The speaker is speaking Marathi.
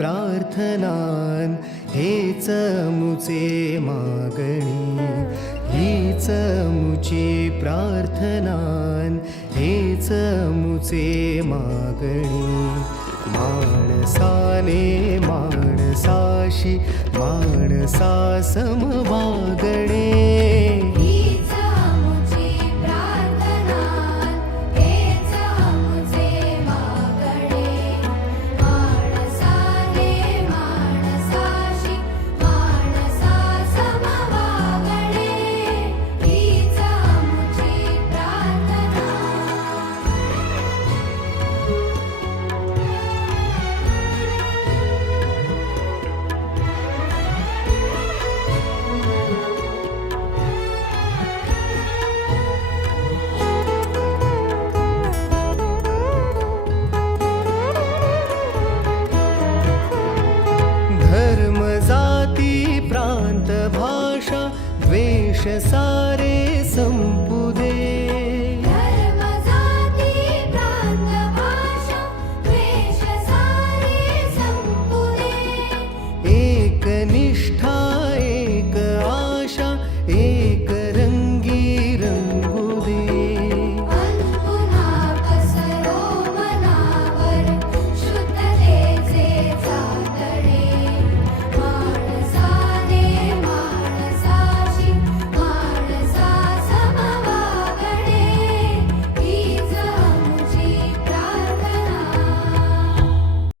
प्रार्थनान हेच मुचे मागणी, हीच मुची प्रार्थनान हेच मुचे मागणी. माणसाने माणसाशी माणसा समवागणे, हीच मुची प्रार्थना हेच मुचे मागणे. माणसाने माणसाशी माणसा समवागणे, हीच मुची प्रार्थना. धर्म जाती प्रांत भाषा द्वेष सारे